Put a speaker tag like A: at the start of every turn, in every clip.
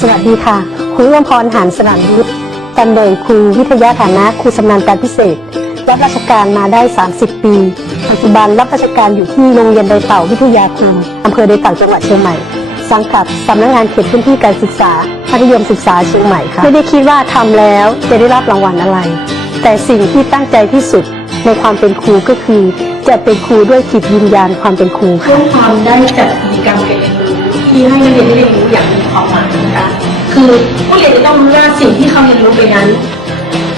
A: สวัสดีค่ะครูเอื้อมพรหานสนามยุทธตำแหน่งครูวิทยาฐานะครูชำนาญการพิเศษ รับราชการมาได้ 30 ปี ปัจจุบันรับราชการอยู่ที่โรงเรียนไดเต่าวิทยาคมอำเภอไดเต่าจังหวัดเชียงใหม่ สังกัดสำนักงานเขตพื้นที่การศึกษามัธยมศึกษาเชียงใหม่ค่ะ ไม่ได้คิดว่าทำแล้วจะได้รับรางวัลอะไร แต่สิ่งที่ตั้งใจที่สุดในความเป็นครูก็คือ จะเป็นครูด้วยจิตวิญญาณความเป็นครูค่ะ
B: ร่วมความได้จัดกิจกรรมเรียนรู้ที่ให้นักเรียนได้เรียนรู้อย่างมีความหมายนะคะคือผู้เรียนจะต้องรู้ว่าสิ่งที่เขาเรียนรู้ไปนั้น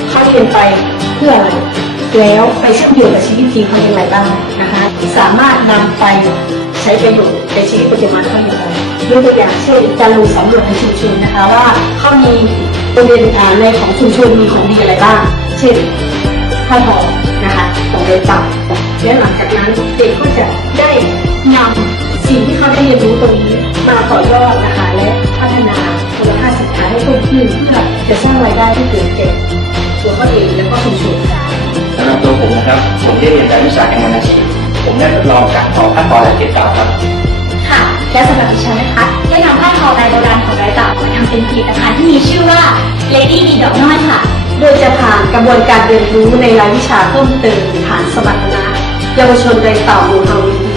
B: เขาเรียนไปเพื่ออะไรแล้วไปเชื่อมโยงกับชีวิตจริงเขาอย่างไรบ้างนะคะ สามารถนำไปใช้ประโยชน์ในชีวิตประจำวันเขาอย่างไรยกตัวอย่างเช่นการลงสำรวจในชุมชนนะคะว่าเขามีโรงเรียนในของชุมชนมีของดีอะไรบ้าง เช่นข้าวหอมนะคะของเรียนต่ำ และหลังจากนั้นเด็กก็จะได้นำสิ่งที่เขาได้เรียนรู้ตรงนี้มาต่อยอดนะคะและพัฒนาคุณภาพสินค้าให้เพิ่มขึ้นเพื่อจะสร้างรายได้ที่เกิดแก่ตัวเขาเองและก็ชุมชน
C: สำหรับตัวผมนะครับผมได้เรียนการวิชาการงานอาชีพผมได้ทดลองการทอผ้าทอและเก็บดาวครับ
D: ค่ะและสำหรับดิฉันนะคะได้นำผ้าทอลายโบราณของไร้เต่ามาทำเป็นผลิตภัณฑ์ที่มีชื่อว่า Lady ดีดอกน้อยค่ะ
B: โดยจะผ่านกระบวนการเรียนรู้ในรายวิชาเพิ่มเติมผ่านสมรร เยาวชนในเต่ามูลเฮาวิธี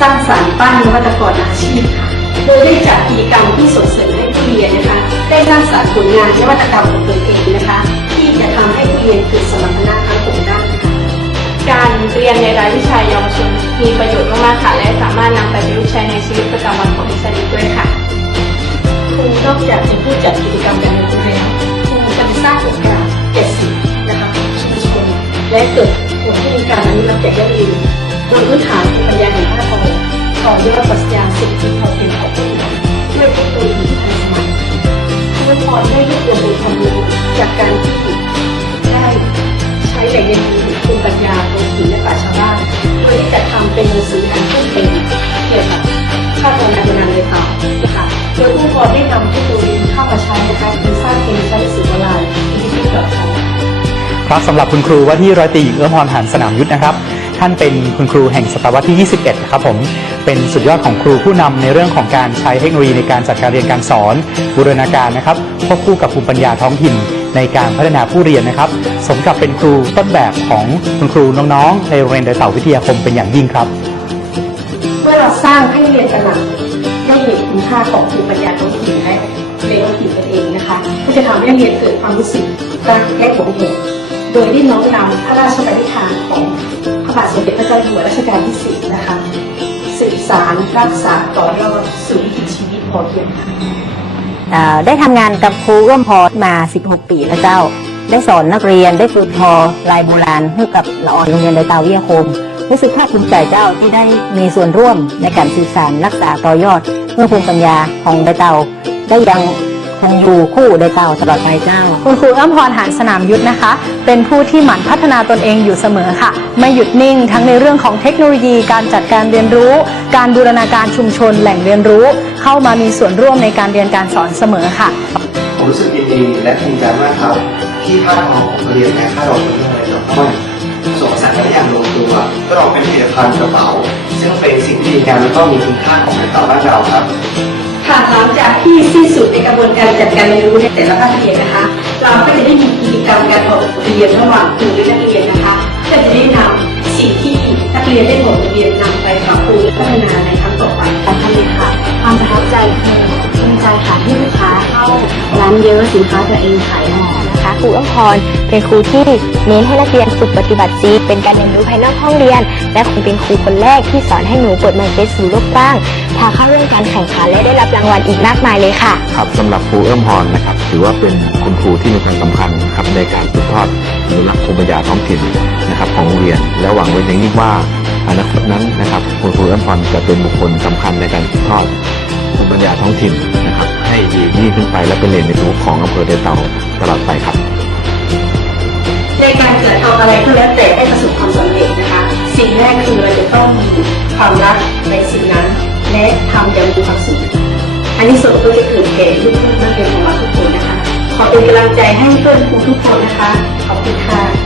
B: สร้างสรรค์ปั้นนวัตกรอาชีพค่ะโดยได้จัดกิจกรรมที่ส่งเสริมให้ผู้เรียนนะคะ ได้สร้างสรรค์ผลงานนวัตกรรมของตนเองนะคะ ที่จะทำให้ผู้เรียนเกิดสมรรถนะทั้งหกด้าน
E: การเรียนในรายวิชาเยาวชนมีประโยชน์มากๆค่ะและสามารถนำไปประยุกต์ใช้ในชีวิตประจำวันของดิฉันอีด้วยค่ะ
B: ครูนอกจากเป็นผู้จัดกิจกรรมการเรียนแล้วครูยังสร้างโอกาสแก่สิทธิ์นะคะชุมชนและเกิด นุรักษ์แก่ยั่งยืนบนพื้นฐานภูมิปัญญาแห่งผ้าทอต่อยอดปรัชญาเศรษฐกิจพอเพียงของด้วยเทคโนโลยีที่ทันสมัยทุกคนได้รวบรวมองค์ความรู้จากการที่ได้ใช้แหล่งเรียนรู้ภูมิปัญญาของศิลปะชาวบ้านโดยที่จะทำเป็นหนังสือการเพิ่มเติมเกี่ยวกับข้าวตอนการงานเลยค่ะนะคะโดยผู้กรได้นำเทคโนโลยีเข้ามาใช้นะคะคือสร้าง ค
F: รับสำหรับคุณครูว่าที่ร้อยตีหญิงเอื้อมพรหานสนามยุทธนะครับ ท่านเป็นคุณครูแห่งศตวรรษที่ 21นะครับผมเป็นสุดยอดของครูผู้นำในเรื่องของการใช้เทคโนโลยีในการจัดการเรียนการสอน บูรณาการนะครับควบคู่กับภูมิปัญญาท้องถิ่นในการพัฒนาผู้เรียนนะครับ สมกับเป็นครูต้นแบบของคุณครูน้องๆในโรงเรียนเดชเต่าวิทยาคมเป็นอย่างยิ่งครับ
B: เมื่อเราสร้างให้เรียนตระหนักได้เห็นคุณค่าของภูมิปัญญาท้องถิ่นและในท้องถิ่นตนเองนะคะก็จะทำให้เรียนเกิดความรู้สึกรักและหวงแหน โดยได้น้อมนำพระราชบัญญัติการของพระบาทสมเด็จพระเจ้าอยู่หัวรัชกาลที่สิบนะคะสืบสารรักษาต่อยอดสู่วิถีชีวิตพอเพียงค่ะ
G: ได้ทำงานกับครูร่วมพอมา 16 ปีแล้วเจ้า ได้สอนนักเรียนได้ฝึกทอลายโบราณให้กับละอ่อนโรงเรียนไดตาวิทยาคมรู้สึกภาคภูมิใจเจ้าที่ได้มีส่วนร่วมในการสื่อสารรักษาต่อยอดเพื่อภูมิปัญญาของไดเตาได้ยัง คงอยู่คู่ไดเตาตลอดไปเจ้า
H: คุณครูเอื้อมพรหานสนามยุทธนะคะ เป็นผู้ที่หมั่นพัฒนาตนเองอยู่เสมอค่ะ ไม่หยุดนิ่งทั้งในเรื่องของเทคโนโลยี การจัดการเรียนรู้ การบูรณาการชุมชนแหล่งเรียนรู้ เข้ามามีส่วนร่วมในการเรียนการสอนเสมอค่ะ
C: ผมรู้สึกยินดีและภูมิใจมากครับ ที่ผ้าทอของเรียนและผ้าทอของเรียนอะไรดอกน้อยผสมผสานกันได้อย่างลงตัวก็ออกเป็นผลิตภัณฑ์กระเป๋า ซึ่งเป็นสิ่งที่ดีงามและก็มีคุณค่าของกระเป๋าบ้านเราครับ
B: ค่ะหลังจากที่สิ้นสุดในกระบวนการจัดการเรียนรู้ในแต่ละภาคเรียนนะคะ เราก็จะได้มีกิจกรรมการออกเรียนระหว่างครูและนักเรียนนะคะเพื่อจะได้นำสิ่งที่นักเรียนได้บทเรียนนำไปปรับปรุงและพัฒนาในครั้งต่อไป
A: ทำเลยค่ะความประทับใจคือภูมิใจค่ะที่ลูกค้าเข้าร้านเยอะสินค้าตัวเองขายหมด
D: นะคะครูเอื้อมพรเป็นครูที่เน้นให้นักเรียนฝึกปฏิบัติจริงเป็นการเรียนรู้ภายนอกห้องเรียน และคงเป็นครูคนแรกที่สอนให้หนูเปิดมค์เฟซสู่โลกกว้างพาเข้าเรื่องการแข่งขันและได้รับรางวัลอีกมากมายเลยค่ะ
I: ครับสำหรับครูเอื้อมพรนะครับ ถือว่าเป็นคุณครูที่มีความสำคัญนะครับในการสืบทอดอนุรักษ์ภูมิปัญญาท้องถิ่นนะครับของโรงเรียน และหวังไว้อย่างยิ่งว่าอนาคตนั้นนะครับคุณครูเอื้อมพรจะเป็นบุคคลสำคัญในการสืบทอดภูมิปัญญาท้องถิ่น นะครับให้ดียิ่งขึ้นไปและเป็นเหรียญในตัวของอำเภอเดนเต่าตลอดไปครับ
B: ในการจะทำอะไรก็แล้วแต่ให้ประสบความสำเร็จนะคะ สิ่งแรกคือเราจะต้องมีความรักในสิ่งนั้น และทำอย่างมีความสุขอันนี้ส่งก็จะเกิดแก่ลูกๆนักเรียนของเราทุกคนนะคะขอเป็นกำลังใจให้เพื่อนครูทุกคนนะคะขอบคุณค่ะ